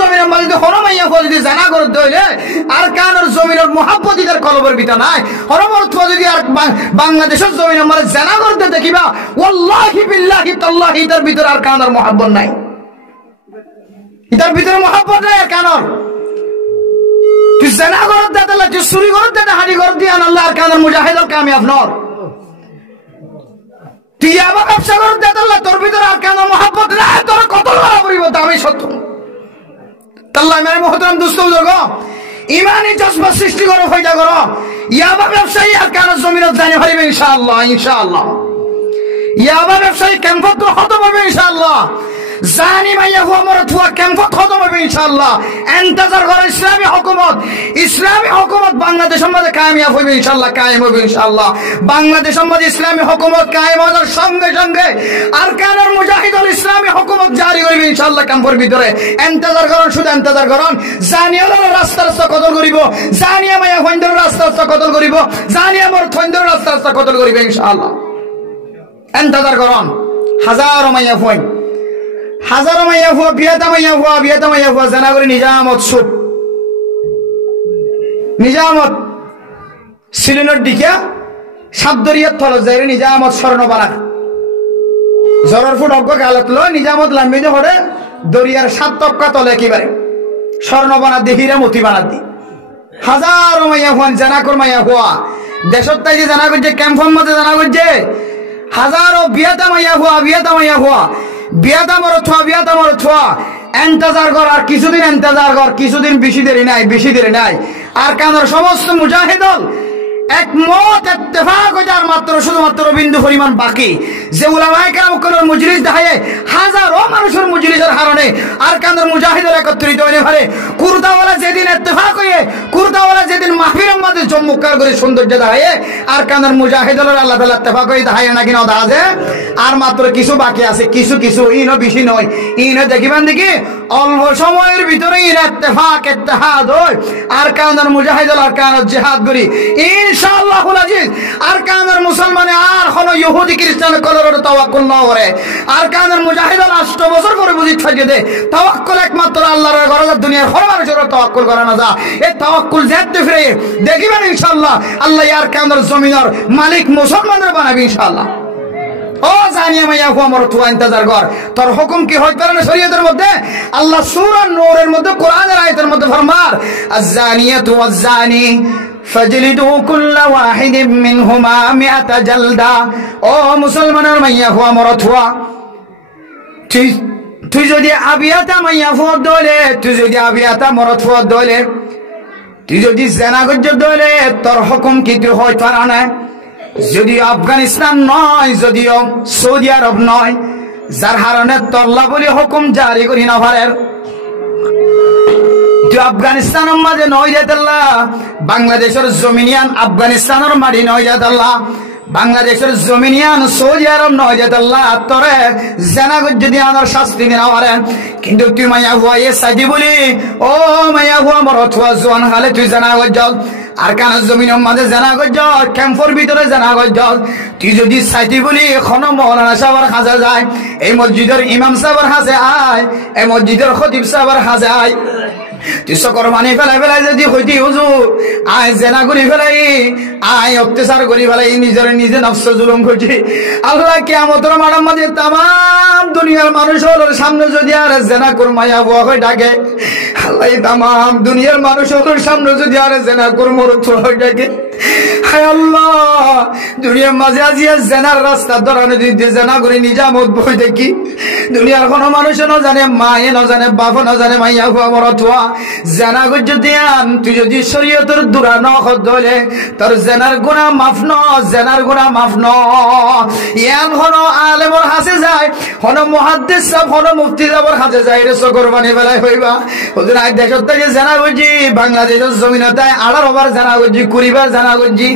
জমিনের মাঝে হরমাইয়া যদি জানা করে দইলে আর কানোর জমিনের মহাব্বত ইদার কলবের ভিতর নাই হরমর থুয়া যদি আর বাংলাদেশের জমিনের মাঝে জানা করতে দেখিবা ওয়াল্লাহি বিল্লাহি তাল্লাহি ইদার ভিতর আর কানোর মহাব্বত নাই ইদার ভিতরে মহাব্বত নাই আর কানোর তুই জানা করত দে আল্লাহ তুই চুরি করত দে হাড়ি করত দিয়ে আল্লাহ আর কানোর মুজাহিদ কামিয়াব নর তুই আবার ব্যবসা করত দে আল্লাহ তোর ভিতরে আর কানোর মহাব্বত নাই তোর কত বড় পরিবর্তন দামি সত্য আল্লাহ মেরে মোহতরম দোস্ত বুজুর্গ ইমানি জজবা সৃষ্টি করো ফায়দা করো ইয়াবা ব্যবসায়ী আর কানোর জমিনত জানি পারিবে ইনশাআল্লাহ ইনশাআল্লাহ ইয়াবা ব্যবসায়ী ক্যাম্পত খতম হবে ইনশাআল্লাহ জানি মাইয়া হুয়া মর থুয়া ক্যাম্পত খতম হবে ইনশাআল্লাহ ইন্তজার করো ইসলামী হুকুমত বাংলাদেশের মধ্যে কামিয়াব হবে ইনশাআল্লাহ কায়েম হবে ইনশাআল্লাহ বাংলাদেশের মধ্যে ইসলামী হুকুমত কায়েম হওয়ার সঙ্গে সঙ্গে আরকানুল মুজাহিদুল ইসলামী হুকুমত জারি করবে ইনশাআল্লাহ ক্যাম্পের ভিতরে ইন্তজার করুন শুধু ইন্তজার করুন জানিয়ালা রাস্তা কতল করিব জানিয়া মাইয়া হইন্দর রাস্তা কতল করিব জানিয়া মর থইন্দর রাস্তা কতল করিবে ইনশাআল্লাহ ইন্তজার করুন হাজারো মাইয়া হইন হাজারো মাইয়া হুয়া বিয়াতা মাইয়া হুয়া জানা করে নিজামত সুপ নিজামত সিলিনের দিকে সাবদরিয়াত থল যাই নিজামত স্বর্ণবালা জরর ফুট অজ্ঞ গালত লো নিজামত লাম্বি যে হরে দরিয়ার 7 তক্কা তলে একেবারে স্বর্ণ বানা দি হীরা মতি বানা দি হাজারো মাইয়া হুয়ান জানা কর মাইয়া হুয়া দেশত তাই যে জানা করছে ক্যাম্পের মধ্যে জানা করছে হাজারো বিয়াতা মাইয়া হুয়া বিয়াতা মর থুয়া ইন্তজার কর আর কিছুদিন ইন্তজার কর কিছুদিন বেশি দেরি নাই আর কানোর সমস্ত মুজাহিদল একমত ইত্তেফাক হইতার মাত্র শুধুমাত্র বিন্দু পরিমাণ বাকি যে উলামায়ে কেরাম কোন মজলিস দেখায় হাজারো মানুষের মজলিসের হারণে আর কানোর মুজাহিদল একত্রিত হইতে পারে কুরতাওয়ালা যেদিন ইত্তেফাক হয়ে কুরতাওয়ালা যেদিন মাহফিলের মধ্যে চমৎকার করে সৌন্দর্য দেখায় আর কানোর মুজাহিদল আল্লাহ তাআলা ইত্তেফাক হয়ে দেখায় নাকি না দাজে আর মাত্র কিছু বাকি আছে কিছু ইনো বেশি নয় ইনো দেখিবেন দেখি অল্প সময়ের ভিতরে ইত্তেফাক ইত্তেহাদ হয় আর কানোর মুজাহিদল আর কানোর জিহাদ করি ইনশাআল্লাহুল আজিজ আর কানোর মুসলমানে আর কোন ইহুদি খ্রিস্টান কলরের তাওয়াক্কুল না করে আর কানোর মুজাহিদল 8 বছর পরে বুঝি থাকে দে তাওয়াক্কুল একমাত্র আল্লাহর ঘরে দুনিয়ার কোন মানুষের তাওয়াক্কুল করে না যা এই তাওয়াক্কুল যেতে ফিরে দেখিবেন ইনশাআল্লাহ আল্লাহ আর কানোর জমিনের মালিক মুসলমানদের বানাবে ইনশাআল্লাহ ও জানিয়া মাইয়া হুয়া মর থুয়া ইন্তজার কর তোর হুকুম কি হইতে পারে না শরীয়তের মধ্যে আল্লাহ সূরা নূরের মধ্যে কোরআনের আয়াতের মধ্যে ফরমান আয-যানিয়াতু ওয়াজ-যানি ফাজলিদু কুল্লা ওয়াহিদিন মিনহুমা 100 জালদা ও মুসলমানের মাইয়া হুয়া মর থুয়া তুই যদি আবিয়াতা মাইয়া হুয়া দলে তুই যদি আবিয়াতা মর থুয়া দলে তুই যদি জিনা গজ্জ দলে তোর হুকুম কি তুই হইতে পারে না যদিও আফগানিস্তান নয় যদিও সৌদি আরব নয় যার হারণে তল্লা বলে হুকুম জারি করি না পারেন আফগানিস্তানের মাঝে নয় যেতাল্লাহ বাংলাদেশের জমিনিয়ান আফগানিস্তানের মাটি নয় যেতাল্লাহ বাংলাদেশের জমিনিয়ান সৌদি আরব নয় যেতাল্লাহ তোরে জানা যদি আমার শাস্তি দিনা পারেন কিন্তু তুই মাইয়া হুয়া এ সাইদি বলি ও মাইয়া হুয়া মর থুয়া জোয়ান হালে তুই জানা গজ্জ আর কানোর জমিনের মাঝে জানা গজ্জ ক্যাম্পের ভিতরে জানা গজ্জ তুই যদি সাইদি বলি এখনো মৌলানা সাহেবের হাজে যায় এই মসজিদের ইমাম সাহেবের হাজে আয় এই মসজিদের খতিব সাহেবের হাজে আয় তুই সকর মানি ফেলাই যদি হইতি হুজুর আয় জেনা করি ফেলাই আয় অত্যাচার করি ফেলাই নিজে নফস জুলুম করছি আল্লাহ কিয়ামতের মাঠের মধ্যে তামাম দুনিয়ার মানুষের সামনে যদি আর জেনা কর মাইয়া বুয়া হয়ে ডাকে আল্লাহ তামাম দুনিয়ার মানুষের সামনে যদি আর জেনা কর মরত হয়ে ডাকে হায় আল্লাহ দুনিয়ার মাঝে আজিয়া জেনার রাস্তা ধরানো দিতে জেনা করে নিজামত বই দেখি দুনিয়ার কোনো মানুষে ন জানে মায়ে ন জানে বাপ ন জানে মাইয়া হুয়া মরত হওয়া জানা গজ্জ দিয়ান তুই যদি শরীয়তের দুরা ন হলে তোর জেনার গুনাহ মাফ ন জেনার গুনাহ মাফ ন ইয়ান হনো আলেমর হাসে যায় হনো মুহাদ্দিস সাহেব হনো মুফতি সাহেবের হাসে যায় রে সকর বানি বেলায় হইবা হুজুর আজ দেশত থেকে জানা গজ্জি বাংলাদেশের জমিনতায় 18 বার জানা গজ্জি 20 বার জানা গজ্জি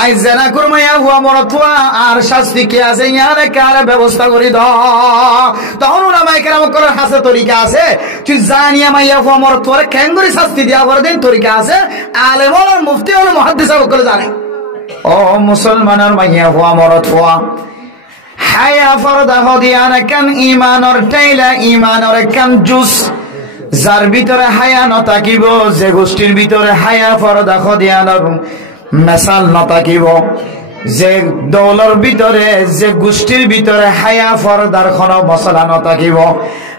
আজ জানা করমাইয়া হুয়া মরতুয়া আর শাস্তি কি আছে ইয়ারে কারে ব্যবস্থা করি দাও তখন উলামায়ে কেরাম করার হাসে তরিকা আছে তুই জানিয়া মাইয়া হুয়া মরতুয়া কেঙ্গুরি শাস্তি দিয়া করে দেন তরিকা আছে আলেম হল মুফতি হল মুহাদ্দিস সকলে জানে ও মুসলমানের মাইয়া হুয়া মরত হুয়া হায়া ফরদা হদিয়ান কান ঈমানর টাইলা ঈমানর কান জুস যার ভিতরে হায়া নথাকিব, যে গোষ্ঠীর ভিতরে হায়া পর্দা খদিয়ানোর মেসাল নথাকিব, যে দৌলর ভিতরে, যে গোষ্ঠীর ভিতরে হায়া পর্দার কোনো মশলা নথাকিব,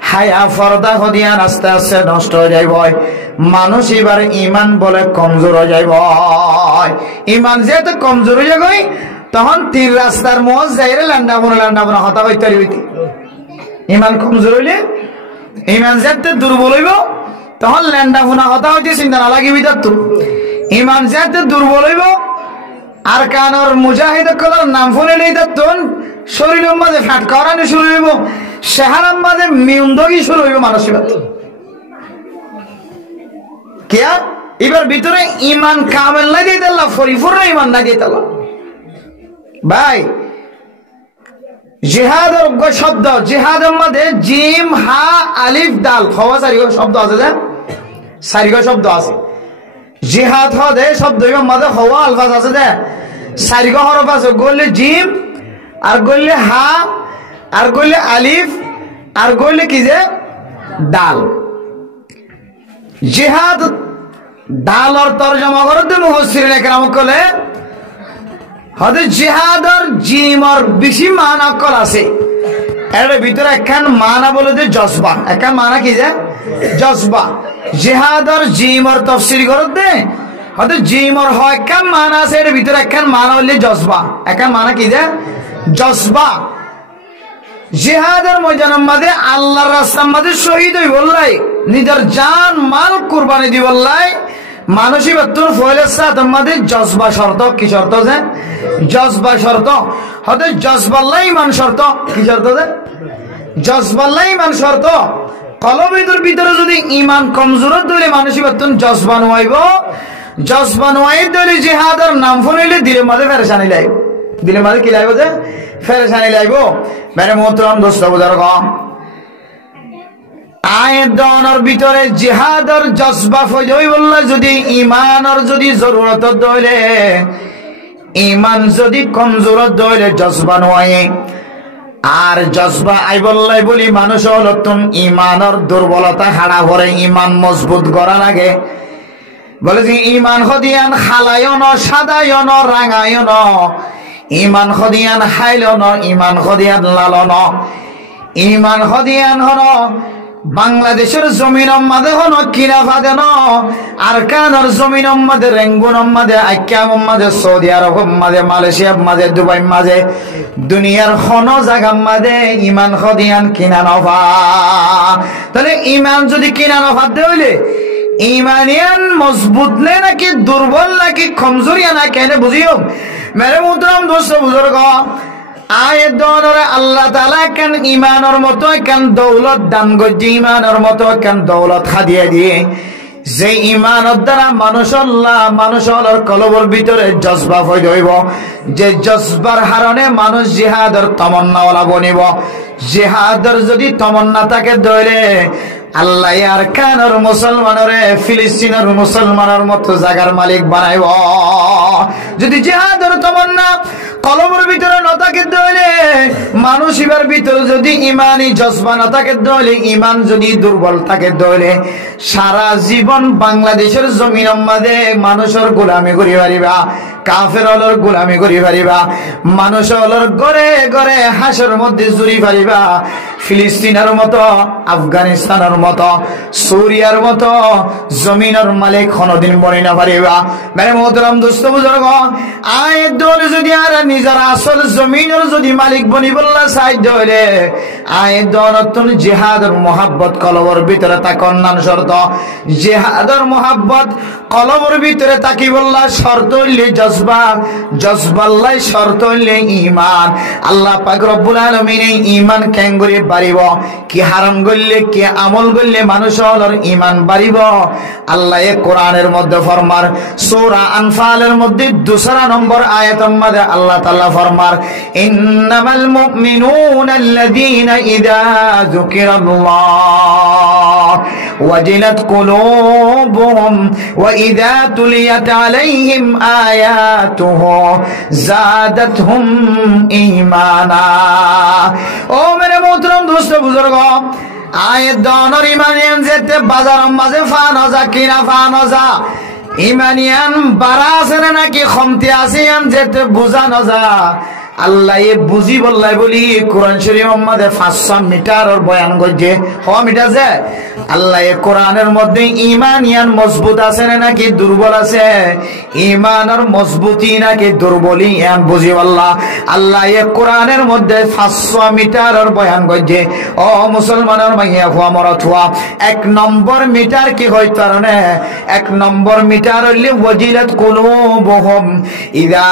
হায়া পর্দা খদিয়ান আস্তে আস্তে নষ্ট হয়ে যাইব। মানুষ এবার ইমান বলে কমজোর হয়ে যাইব। ইমান যেহেতু কমজোর হয়ে যাবে, তখন তিন রাস্তার মোজ যাইরে লান্ডা বোনা হতা হইতে হইতে। ইমান কমজোর হইলে, ইমান যেতে দুর্বল হইব, তখন ল্যান্ডা বোনা হতা হইতে চিন্তা না লাগিবি। তো ইমান যেতে দুর্বল হইব, আর কানর মুজাহিদ কলার নাম ফোনে নেই, তখন শরীরের মাঝে ফ্যাট করানো শুরু হইব, চেহারার মাঝে মিউন্দগি শুরু হইব মানসিক। কিয়া এবার ভিতরে ইমান কামেল না দিয়ে দিল্লা, পরিপূর্ণ ইমান না দিয়ে দিল্লা। ভাই জিহাদের শব্দ, জিহাদের মধ্যে জিম হা আলিফ দাল হওয়া চারিগো শব্দ আছে, যে চারিগো শব্দ আছে। জিহাদ হদে শব্দ মধ্যে হওয়া আলফাজ আছে, যে চারিগো হরফ আছে। গলে জিম, আর গলে হা, আর গলে আলিফ, আর গলে কি যে ডাল। জিহাদ ডালর তরজমা করতে মুফাসসিরিনে কেরাম কলে হদে জিহাদর জিমর বেশি মানা কল আছে। এর ভিতরে একখান মানা বলে যে জজবা, একখান মানা কি যে জজবা। জিহাদর জিমর তাফসীর করতে হদে জিমর হয় একখান মানা আছে, এর ভিতরে একখান মানা হলে জজবা, একখান মানা কি যে জজবা। জিহাদের ময়দানের মধ্যে আল্লাহর রাস্তার মধ্যে শহীদ হই বললাই, নিজের জান মাল কুরবানি দি বললাই, মানসিক মধ্যে জজবা শর্ত। কি শর্ত? যে জজবা শর্ত। হয়তো জজবাল্লাই ইমান শর্ত। কি শর্ত? যে জজবাল্লাই ইমান শর্ত। কলবের ভিতরে যদি ইমান কমজোর দিলে মানসিক জজবা নোয়াইব, জজবা নোয়াই দিলে জিহাদের নাম শুনিলে দিলের মাঝে ফেরেশানি লাইব, দিলের মাঝে কি লাইব? যে ফেরেশানি লাইব। মেরে মোহতরম দোস্ত বুঝার কম আয়ের ভিতরে জিহাদর জজবা ফজই বললে, যদি ইমানর যদি জরুরত দইলে, ইমান যদি কমজোর দইলে জজবা নয়। আর জজবা আই বললাই বলি মানুষ হল তুম ইমানর দুর্বলতা হারা ভরে, ইমান মজবুত করা লাগে। বলে যে ইমান খদিয়ান খালায়ন, সাদায়ন, রাঙায়ন, ইমান খদিয়ান হাইলন, ইমান খদিয়ান লালন, ইমান খদিয়ান হন বাংলাদেশের জমিন মাঝে হন কিরাফা দেন, আর কানর জমিন মাঝে, রেঙ্গুন মাঝে, আইকাম মাঝে, সৌদি আরব মাঝে, মালয়েশিয়া মাঝে, দুবাই মাঝে, দুনিয়ার হন জায়গা মাঝে ইমান খদিয়ান কিনা নফা। তাহলে ইমান যদি কিনা নফা হইলে ইমানিয়ান মজবুত নে নাকি দুর্বল নাকি কমজোরিয়া না কেন বুঝিও। মেরে মুহতরম দোস্ত বুজুর্গ, আয়ের দরে আল্লাহ তাআলা কেন ইমানের মতো কেন দৌলত দান করছে, ইমানের মতো কেন দৌলত হাদিয়া দিয়ে, যে ইমানের দ্বারা মানুষের কলবের ভিতরে জজবা হয়ে যাইব, যে জজবার হারণে মানুষ জিহাদের তমন্নাওয়ালা বনিব। জিহাদের যদি তমন্না থাকে দইলে আল্লাহ আর কানের মুসলমানরে ফিলিস্তিনের মুসলমানের মতো জায়গার মালিক বানাইব। যদি জিহাদের তমন্না কলমের ভিতরে না থাকে দইলে, মানুষ এবার ভিতরে যদি ইমানি জজবা না থাকে দইলে, ইমান যদি দুর্বল থাকে দইলে, সারা জীবন বাংলাদেশের জমিনের মাঝে মানুষের গোলামি করি পারিবা, কাফের হলর গোলামি করি পারিবা, মানুষ হলর গড়ে গড়ে হাসের মধ্যে জুড়ি পারিবা। ফিলিস্তিনের মতো, আফগানিস্তানের মতো, সুরিয়ার মতো জমিনের মালিক কোনদিন বনি না পারিবা। মানে মোহতরম দোস্ত বুজুর্গ, আয়ের দলে যদি আর নিজের আসল জমিনের যদি মালিক বনি বললা সাহায্য হইলে, আয়ের দল জিহাদের মোহাব্বত কলবর ভিতরে তাকে অন্যান্য শর্ত। জিহাদের মোহাব্বত কলবর ভিতরে তাকি বললা শর্ত হইলে জজবা, জজবাল্লাই শর্ত হইলে ইমান। আল্লাহ পাক রব্বুল আলামিন এই ইমান কেঙ্গুরি বাড়িব, কি হারাম করলে কি আমল করলে মানুষ হলর ইমান বাড়িব। আল্লাহ কোরআনের মধ্যে ফরমার, সূরা আনফালের মধ্যে 2 নম্বর আয়াতের মধ্যে আল্লাহ তাআলা ফরমার, ইন্নামাল মুমিনুনা আল্লাযীনা ইযা যুকিরাল্লাহ ওয়াজিলাত কুলুবুহুম ওয়া ইযা তুলিয়াত আলাইহিম আয়াতুহু জাদাতহুম ঈমানা। ও মেরে মোহতরম দোস্ত বুজুর্গ, আয় দনর ইমানিয়ান যেতে বাজার মাঝে ফানো যা কিনা ফানো যা ইমানিয়ান বাড়া আছে না নাকি কমতি আছে যেতে বোঝানো যা আল্লাহ এ বুঝি বললাই বলি কোরআন শরীফ মধ্যে 500 মিটারের বয়ান করছে মিটার যে আল্লাহ এ কোরআনের মধ্যে ইমানিয়ান মজবুত আছে না নাকি দুর্বল আছে ইমানের মজবুতি নাকি দুর্বলই এম বুঝি বললা আল্লাহ এ কোরআনের মধ্যে 500 মিটারের বয়ান করছে ও মুসলমানের মাইয়া হওয়া মরত হওয়া 1 নম্বর মিটার কি হয় কারণে 1 নম্বর মিটার হইলে ওয়াজিলাত কুলুবুহুম ইযা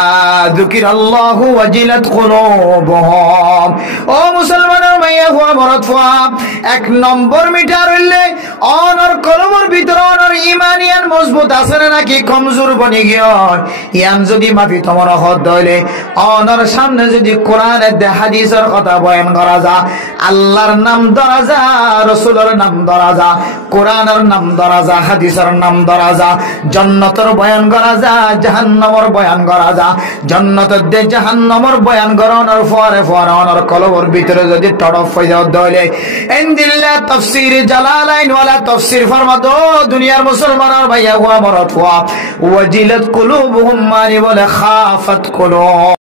যুকিরাল্লাহু ওয়াজিলাত কুলুবুহুম ও মুসলমানের মাইয়া হওয়া মরত হওয়া 1 নম্বর মিটার হইলে অনর কলমের ভিতরে অনর ইমানিয়ান মজবুত আছে না নাকি কমজোর বনি গিয়ে ইয়ান যদি মাফি তোমার হদ হইলে অনর সামনে যদি কোরআনের হাদিসের কথা বয়ান করা যা আল্লাহর নাম ধরা যা রাসূলের নাম ধরা যা কোরআনের নাম ধরা যা হাদিসের নাম ধরা যা জান্নাতের বয়ান করা যা জাহান্নামের বয়ান করা যা জান্নাতের দে জাহান্নামের বয়ান করানোর পরে পরে অনর কলমের ভিতরে যদি তড়প হয়ে যাওয়া হইলে ইনদিল্লাহ তাফসীর জালালাইন ওয়ালা তাফসীর ফরমাতো দুনিয়ার মুসলমানের ভাইয়া হুয়া মরত হুয়া ওয়াজিলাত কুলুবুহুম মানি বলে খাফাত কুলুব